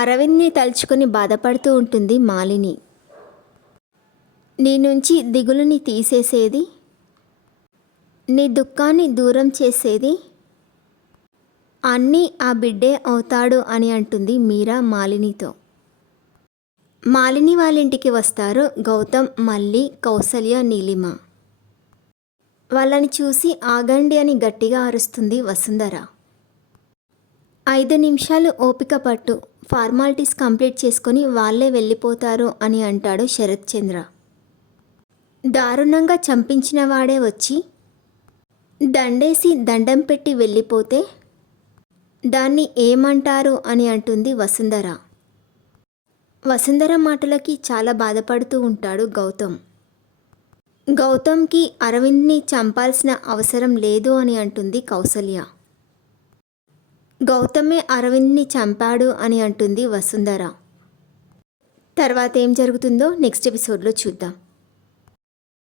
అరవింద్ని తలుచుకొని బాధపడుతూ ఉంటుంది మాలిని. నీ నుంచి దిగులుని తీసేసేది, నీ దుఃఖాన్ని దూరం చేసేది అన్నీ ఆ బిడ్డే అవుతాడు అని అంటుంది మీరా మాలినితో. మాలిని వాళ్ళింటికి వస్తారు గౌతమ్, మళ్ళీ, కౌసల్య, నీలిమ. వాళ్ళని చూసి ఆగండి అని గట్టిగా అరుస్తుంది వసుంధర. 5 నిమిషాలు ఓపిక పట్టు, ఫార్మాలిటీస్ కంప్లీట్ చేసుకొని వాళ్ళే వెళ్ళిపోతారు అని అంటాడు శరత్ చంద్ర. దారుణంగా చంపించిన వాడే వచ్చి దండేసి దండం పెట్టి వెళ్ళిపోతే దాన్ని ఏమంటారు అని అంటుంది వసుంధర. వసుంధర మాటలకి చాలా బాధపడుతూ ఉంటాడు గౌతమ్. గౌతమ్కి అరవింద్ని చంపాల్సిన అవసరం లేదు అని అంటుంది కౌసల్య. గౌతమే అరవింద్ని చంపాడు అని అంటుంది వసుంధర. తర్వాత ఏం జరుగుతుందో నెక్స్ట్ ఎపిసోడ్లో చూద్దాం.